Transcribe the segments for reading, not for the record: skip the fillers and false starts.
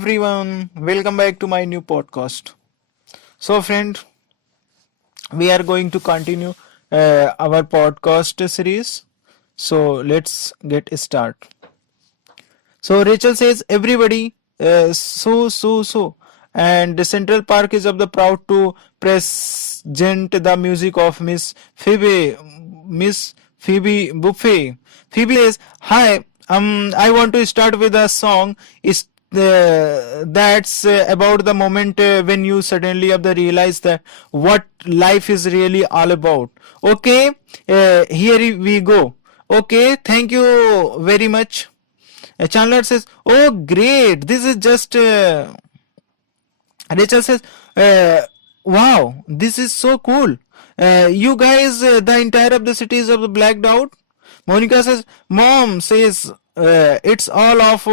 everyone, welcome back to my new podcast. So, friend, we are going to continue our podcast series. So, let's get start. So, Rachel says, everybody, so, and the Central Park is of the proud to present the music of Miss Phoebe Buffay. Phoebe says, "Hi, I want to start with a song. Is that's about the moment when you suddenly have the realize that what life is really all about. Okay, here we go. Okay, thank you very much." Chandler says, "Oh, great! This is just." Rachel says, "Wow, this is so cool. You guys, the entire of the cities of the blacked out." Monica says, "Mom says it's all of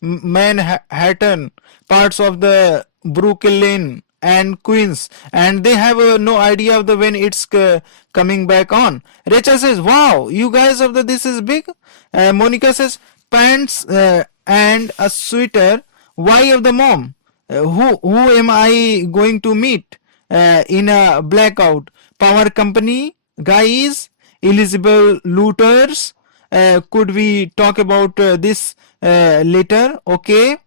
Manhattan, parts of the Brooklyn and Queens, and they have no idea of the when it's coming back on." Rachel says, "Wow, you guys of the this is big." Monica says, "Pants and a sweater. Why of the mom? Who am I going to meet in a blackout? Power company guys, Elizabeth looters. Could we talk about this later? Okay."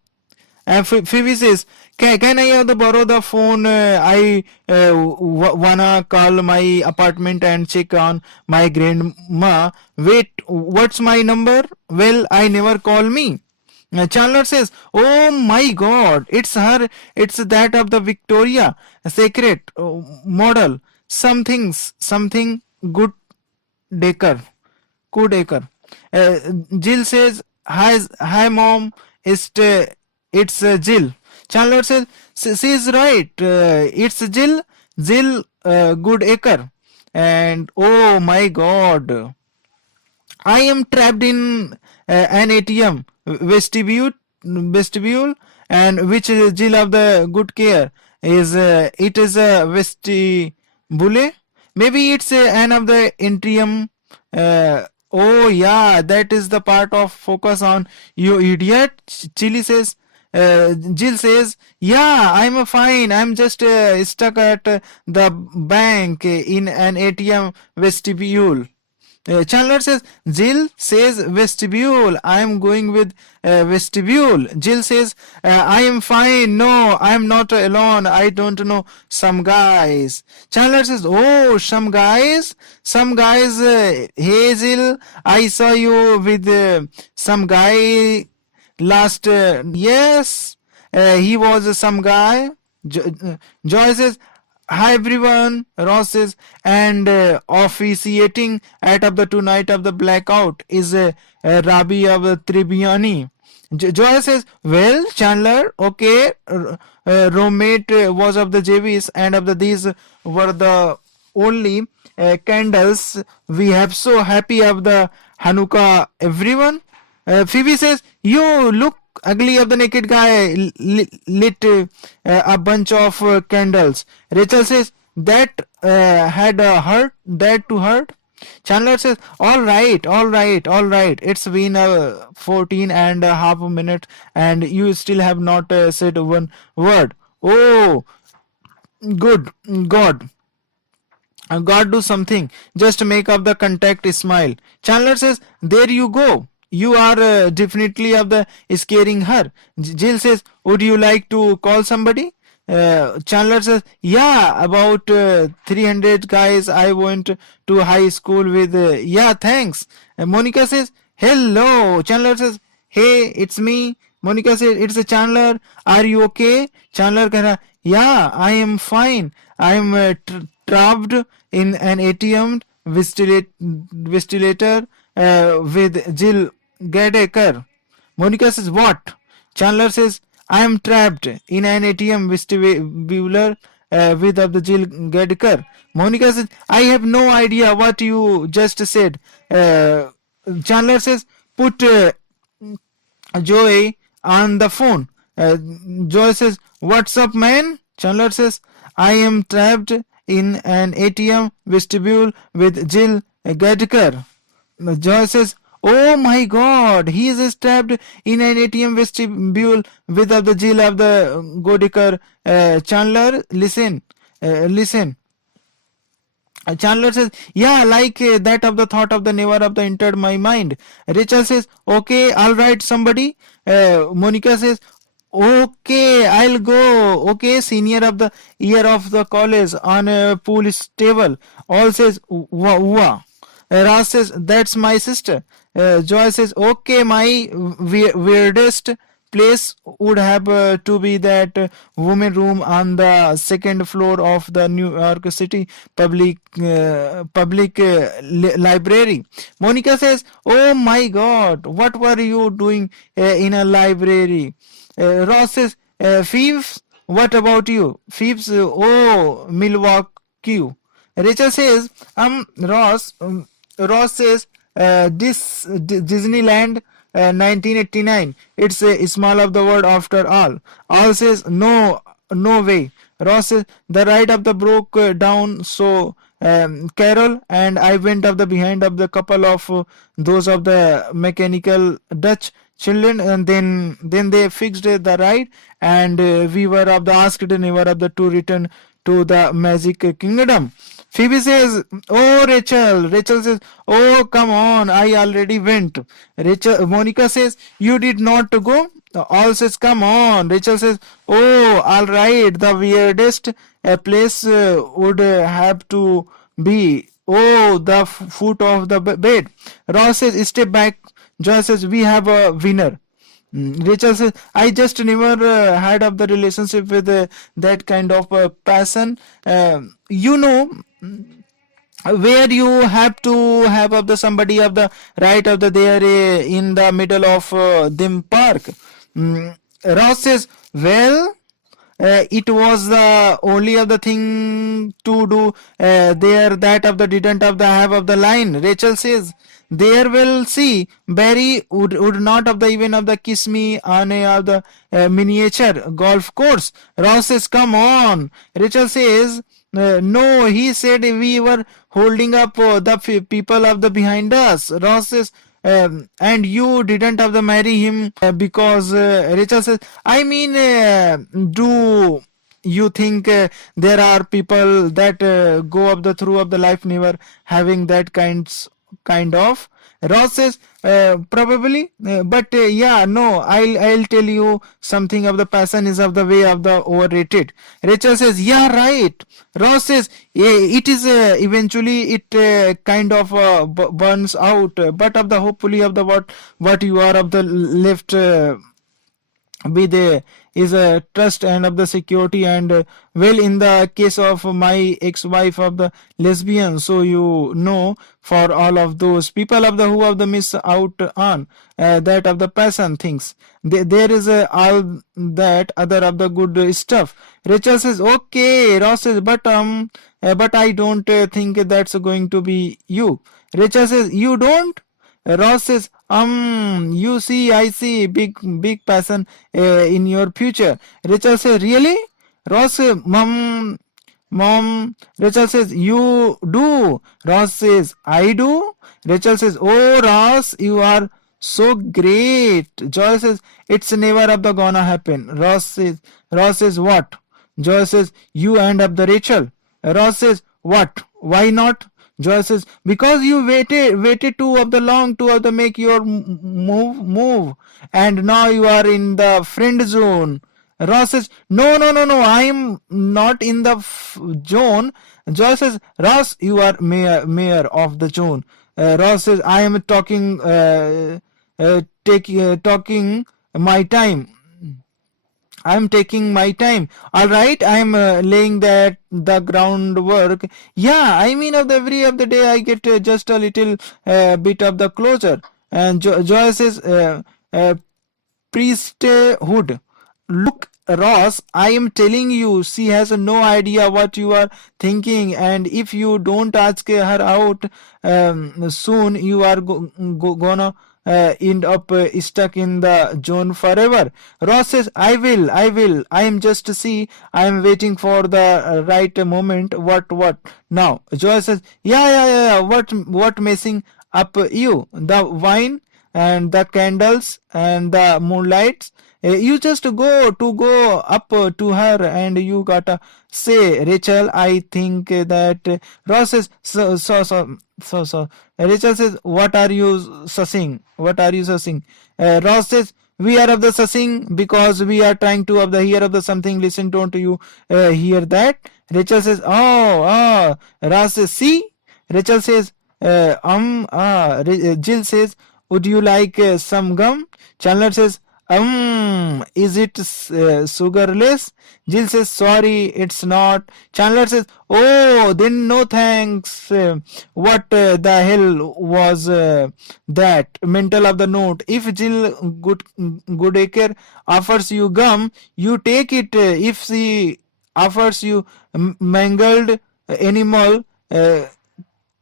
And Phoebe says, can I have the borrow the phone? I wanna call my apartment and check on my grandma. Wait, what's my number? Well, I never call me. Chandler says, "Oh my God, it's her. It's that of the Victoria Secret model. Something good Decker. Kudecker." Jill says, hi mom. It's Jill." Chandler says, she's right. It's Jill Goodacre. And oh my God, I am trapped in an ATM vestibule, and which is Jill of the good care is it is a vestibule. Maybe it's an of the atrium. Oh yeah, that is the part of focus on, you idiot. Chili says. Jill says, "Yeah, I'm fine. I'm just stuck at the bank in an ATM vestibule." Chandler says, "Jill says vestibule. I am going with vestibule." Jill says, "I am fine. No, I am not alone. I don't know some guys." Chandler says, "Oh, some guys. Some guys. Hey, Jill, I saw you with some guy last." Yes, he was some guy. Joy says, "Hi everyone." Ross says, "And officiating at of the tonight of the blackout is Rabbi of Tribbiani." Joy says, "Well, Chandler, okay, roommate was of the JVs, and of the these were the only candles we have. So happy of the Hanukkah, everyone." Phoebe says, "You look ugly of the naked guy lit a bunch of candles." Rachel says, "That had hurt, that to hurt." Chandler says, all right. It's been 14 and a half minutes and you still have not said one word. Oh, good God. God do something. Just make up the contact smile. Chandler says, "There you go. You are definitely of the scaring her." Jill says, "Would you like to call somebody?" Chandler says, "Yeah, about 300 guys I went to high school with. Yeah, thanks." Monica says, "Hello." Chandler says, "Hey, it's me." Monica says, "It's a Chandler. Are you okay?" Chandler says, "Yeah, I am fine. I am trapped in an ATM vestilator with Jill Gadecker." Monica says, "What?" Chandler says, "I am trapped in an ATM vestibular with the Jill Gadecker." Monica says, "I have no idea what you just said." Chandler says, "Put Joey on the phone." Joey says, "What's up, man?" Chandler says, "I am trapped in an ATM vestibule with Jill Gadecker." Joy says, Oh my God, he is stabbed in an ATM vestibule without the jail of the Godeker. Chandler, listen. Chandler says, yeah, like that of the thought of the never of the entered my mind. Rachel says, okay, all right, somebody. Monica says, okay, I'll go. Okay, senior of the year of the college on a pool table. All says, wah, wah. Ras says, that's my sister. Joy says, okay, my weirdest place would have to be that women room on the second floor of the New York City public library. Monica says, oh my God, what were you doing in a library? Ross says, Phoebes, what about you? Phoebes, oh, Milwaukee. Rachel says, Ross says, this Disneyland 1989. It's a small of the word after all. All says, no, no way. Ross says, the ride of the broke down, so Carol and I went up the behind of the couple of those of the mechanical Dutch children, and then they fixed the ride, and we were of the asked never of the to return to the magic kingdom. Phoebe says, oh Rachel. Rachel says, oh come on, I already went. Monica says, you did not go. All says, come on. Rachel says, oh all right, the weirdest place would have to be, oh, the foot of the bed. Ross says, step back. Joy says, we have a winner. Rachel says, I just never had of the relationship with that kind of passion. You know, where you have to have of the somebody of the right of the there in the middle of them park. Ross says, well, it was the only of the thing to do there that of the didn't of the have of the line. Rachel says, there will see Barry would not of the even of the kiss me on a of the miniature golf course. Ross says, come on. Rachel says, no, he said we were holding up the people of the behind us. Ross says, and you didn't have to marry him because Rachel says, I mean, do you think there are people that go up the through of the life never having that kind of. Ross says, probably, but yeah, no, I'll tell you something of the passion is of the way of the overrated. Rachel says, yeah, right. Ross says, it is eventually it kind of burns out, but of the hopefully of the what you are of the left. Be there is a trust and of the security and well in the case of my ex-wife of the lesbian, so you know for all of those people of the who of the miss out on that of the passion things, there is all that other of the good stuff. Rachel says, okay. Ross says, but I don't think that's going to be you. Rachel says, you don't. Ross says, you see, I see big passion in your future. Rachel says, really? Ross says, Mom. Rachel says, you do. Ross says, I do. Rachel says, oh, Ross, you are so great. Joy says, it's never of the gonna happen. Ross says, what? Joy says, you end up the Rachel. Ross says, what? Why not? Joy says, because you waited too of the long to of the make your move, and now you are in the friend zone. Ross says, no, I am not in the zone. Joy says, Ross, you are mayor of the zone. Ross says, I am talking my time. I'm taking my time. All right, I'm laying that the groundwork. Yeah, I mean of the every of the day I get just a little bit of the closure. And Joy says, priesthood. Look, Ross, I am telling you, she has no idea what you are thinking, and if you don't ask her out soon, you are gonna end up stuck in the zone forever. Ross says, I will. I am just see. I am waiting for the right moment. What now? Joy says, yeah. What messing up you. The wine and the candles and the moonlights. You just go up to her and you gotta say, Rachel, I think that Ross says, so. Rachel says, what are you sussing? What are you sussing? Ross says, we are of the sussing because we are trying to of the hear of the something. Listen, don't you hear that? Rachel says, Ross says, see? Rachel says, Jill says, would you like some gum? Chandler says, is it sugarless? Jill says, sorry, it's not. Chandler says, oh, then no thanks. What the hell was that? Mental of the note. If Jill Goodacre offers you gum, you take it. If she offers you mangled animal,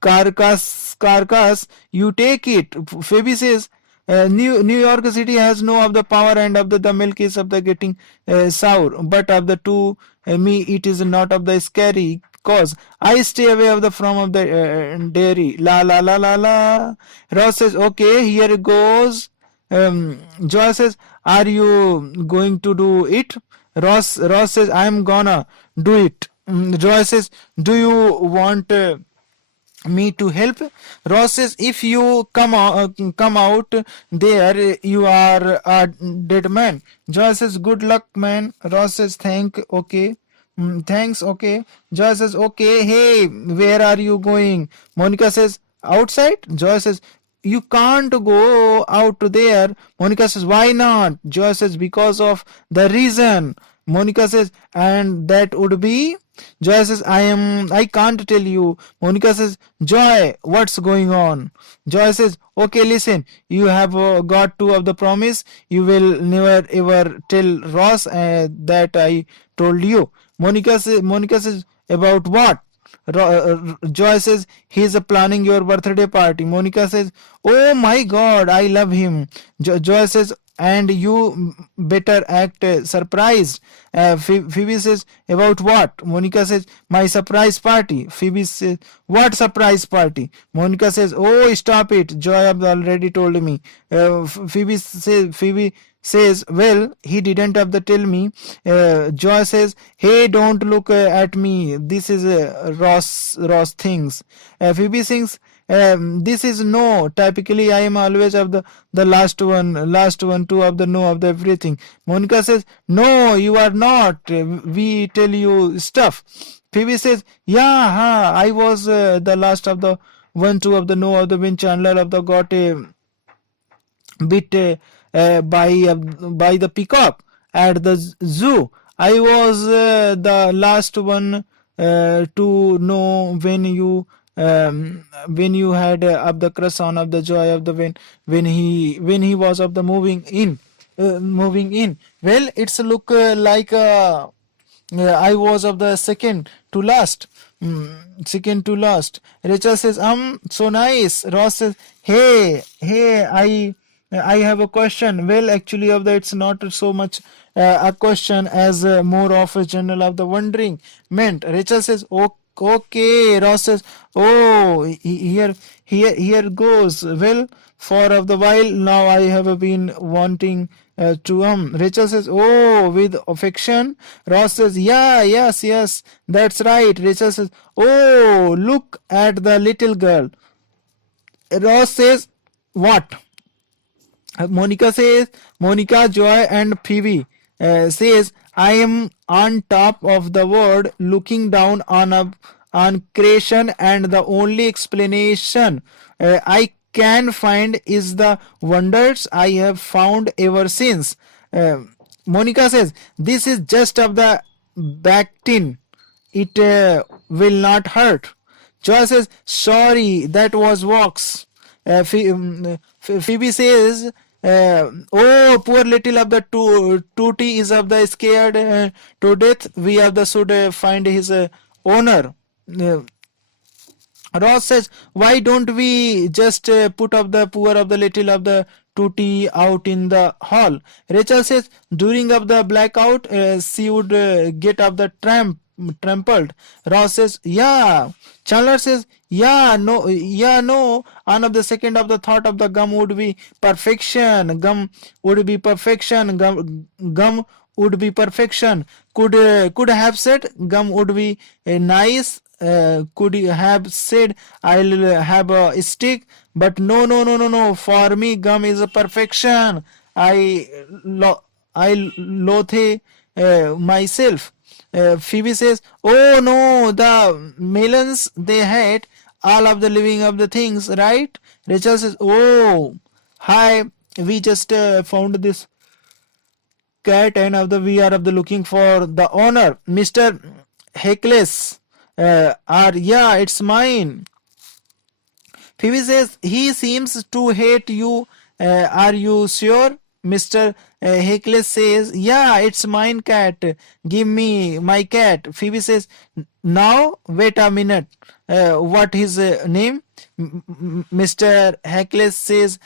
carcass, you take it. Phoebe says, New York City has no of the power and of the milk is of the getting sour, but of the two me it is not of the scary cause I stay away of the from of the dairy. La la la la la. Ross says, okay, here it goes. Joy says, are you going to do it? Ross says, I'm gonna do it. Joy says, do you want me to help? Ross says, if you come out there, you are a dead man. Joy says, good luck, man. Ross says, thanks, okay. Joy says, okay, hey, where are you going? Monica says, outside. Joy says, you can't go out there. Monica says, why not? Joy says, because of the reason. Monica says, and that would be? Joy says, I can't tell you. Monica says, Joy, what's going on? Joy says, okay, listen, you have got two of the promise. You will never ever tell Ross that I told you. Monica says, about what? Joy says, he's planning your birthday party. Monica says, oh my god, I love him. Joy says, and you better act surprised. Phoebe says, about what? Monica says, my surprise party. Phoebe says, what surprise party? Monica says, oh, stop it. Joy already told me. Phoebe says, well, he didn't have to tell me. Joy says, hey, don't look at me. This is Ross things. Phoebe sings, this is no. Typically, I am always of the last one two of the no of the everything. Monica says, no, you are not. We tell you stuff. Phoebe says, yeah, I was the last of the one two of the no of the when Chandler of the got a bit by the peacock at the zoo. I was the last one to know when you had of the crush on of the joy of the when he was of the moving in. Well, it's look like I was of the second to last. Rachel says, so nice. Ross says, hey, I have a question. Well, actually, of the it's not so much a question as more of a general of the wondering meant. Rachel says, okay. Ross says, oh, here goes. Well, for of the while now I have been wanting to Rachel says, oh, with affection. Ross says, yes, that's right. Rachel says, oh, look at the little girl. Ross says, what? Monica, Joy and Phoebe says, I am on top of the world looking down on creation, and the only explanation I can find is the wonders I have found ever since. Monica says, this is just of the bactin. It will not hurt. Joy says, sorry, that was wax. Phoebe says, oh, poor little of the Tootie is of the scared to death. We have the should find his owner. Ross says, why don't we just put up the poor of the little of the Tootie out in the hall? Rachel says, during of the blackout, she would get up the tramp trampled. Ross says, yeah. Chandler says, yeah, no. Another second of the thought of the gum would be perfection. Gum would be perfection. Gum would be perfection. Could have said gum would be nice. Could you have said I'll have a stick? But no. For me, gum is a perfection. I I loathe myself. Phoebe says, "Oh no, the melons they hate all of the living of the things, right?" Rachel says, "Oh, hi, we just found this cat and of the we are of the looking for the owner, Mr. Heckless. Yeah, it's mine." Phoebe says, he seems to hate you. Are you sure? Mr. Heckless says, yeah, it's mine cat. Give me my cat. Phoebe says, now, wait a minute. What his name? Mr. Heckless says,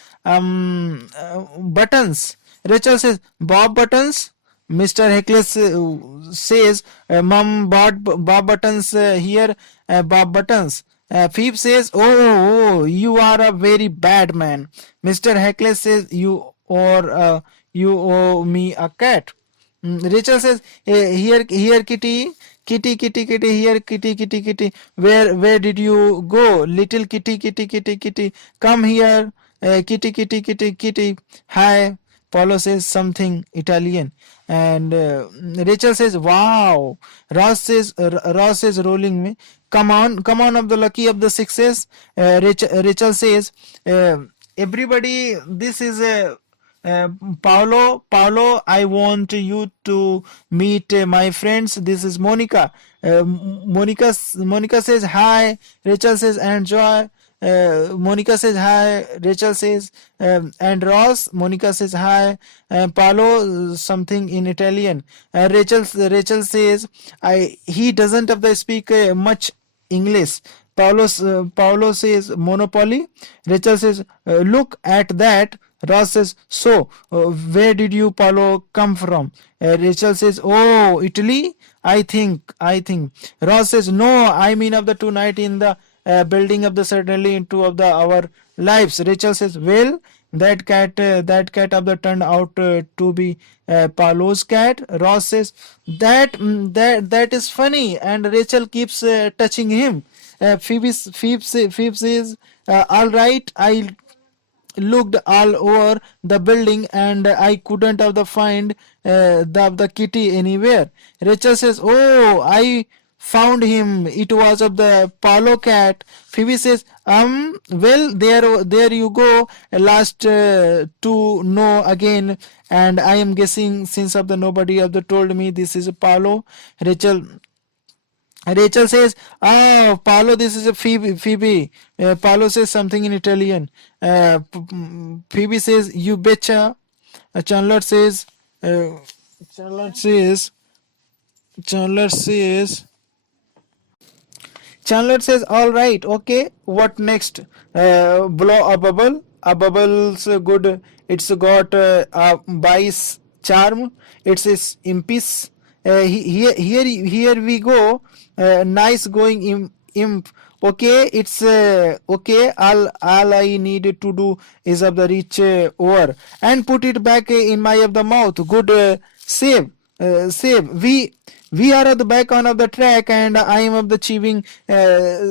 Buttons. Rachel says, Bob Buttons? Mr. Heckless says, Mom bought Bob Buttons here, Bob Buttons. Phoebe says, oh, you are a very bad man. Mr. Heckless says, you owe me a cat. Rachel says, here, kitty, here, kitty. Where did you go, little kitty? Come here, kitty. Hi. Paulo says something Italian, and Rachel says, "Wow." Ross says, rolling me. Come on, of the lucky of the sixes. Rachel says, everybody, this is Paolo, I want you to meet my friends. This is Monica. Monica says hi. Rachel says enjoy. Monica says hi. Rachel says and Ross. Monica says hi. Paolo something in Italian. Rachel says he doesn't have to speak much English. Paolo says monopoly. Rachel says look at that. Ross says, so, where did you, Paolo, come from? Rachel says, oh, Italy? I think. Ross says, no, I mean of the tonight in the building of the certainly into of the our lives. Rachel says, well, that cat of the turned out to be Paolo's cat. Ross says, that is funny, and Rachel keeps touching him. Phoebe says, all right, I looked all over the building and I couldn't have the find the kitty anywhere. Rachel says, oh, I found him. It was of the Paolo cat. Phoebe says, well, there you go. Last to know again. And I am guessing since of the nobody of the told me this is a Paolo. Rachel says, Paolo, this is a Phoebe. Paolo says something in Italian. Phoebe says, you betcha. Chandler says, all right, okay, what next? Blow a bubble. A bubble's good. It's got a vice charm. It's his impis. Here we go. Nice going imp. Okay, it's okay. All I need to do is of the reach over and put it back in my of the mouth. Good save. We are at the back on of the track and I am of the chewing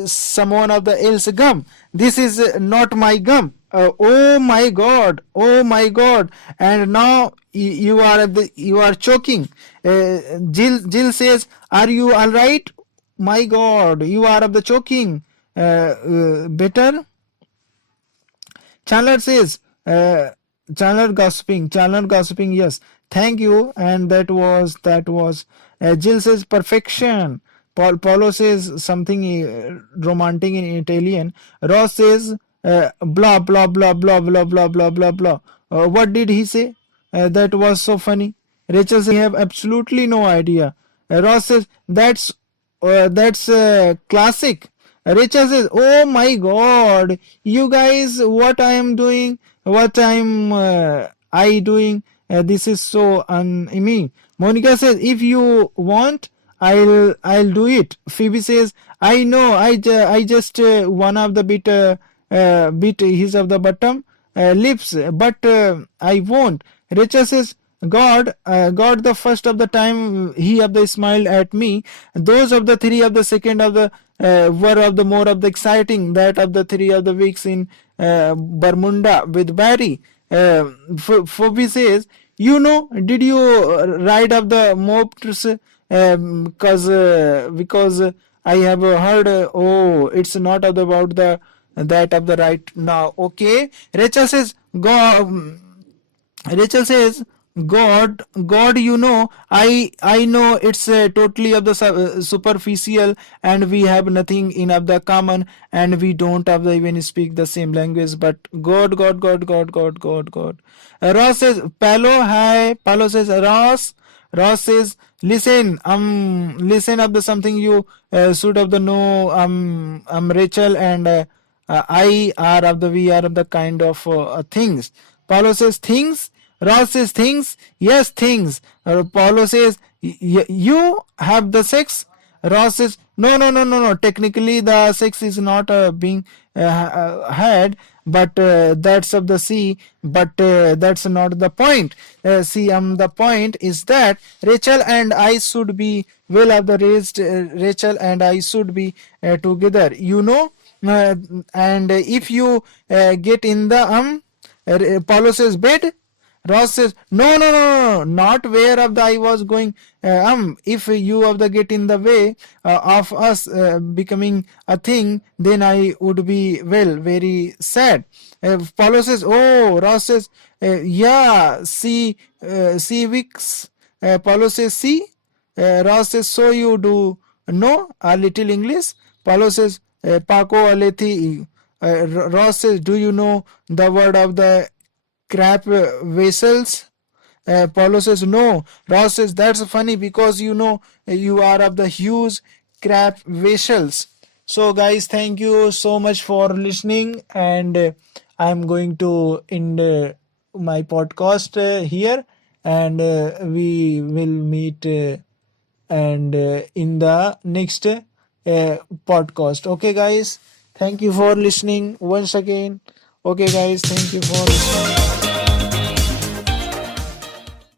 someone of the else gum. This is not my gum. Oh my god, and now you are choking. Jill says, are you all right? My god, you are of the choking. Better. Chandler says, Chandler gossiping, yes, thank you. And that was Jill says perfection. Paulo says something romantic in Italian. Ross says blah blah blah blah blah blah blah blah blah. What did he say? That was so funny. Rachel says, I have absolutely no idea. Ross says, that's classic. Rachel says, oh my god, you guys, what I'm doing, I doing, this is so me. Monica says, if you want, I'll do it. Phoebe says, I know, I just one of the bit his of the bottom lips, but I won't. Rachel says, God, the first of the time he of the smiled at me. Those of the three of the second of the were of the more of the exciting. That of the three of the weeks in Bermuda with Barry. Phoebe says, did you ride up the mopes? Because I have heard. Oh, it's not about the that of the right now. Okay, Rachel says, go. Rachel says, God, I know it's totally of the superficial, and we have nothing in of the common, and we don't have the even speak the same language. But God. Ross says, Palo, hi. Palo says, Ross. Ross says, listen of the something you should of the know. I'm Rachel, and I are of the we are of the kind of things. Paulo says things. Ross says things. Yes, things. Paulo says you have the sex. Ross says no. Technically, the sex is not being had, but that's of the sea. But that's not the point. See, the point is that Rachel and I should be well of the raised. Rachel and I should be together. And if you get in the Paulo says bed. Ross says, no, not where of the I was going. If you of the get in the way of us becoming a thing, then I would be very sad. Paulo says, oh. Ross says, yeah, see Wicks. Paulo says, see. Ross says, so you do know a little English. Paulo says, Paco Alethi. Ross says, do you know the word of the crap vessels? Paulo says, no. Ross says, that's funny because you are of the huge crap vessels. So guys, thank you so much for listening, and I'm going to end my podcast here, and we will meet and in the next podcast. Okay guys, thank you for listening once again. Okay guys, thank you for listening.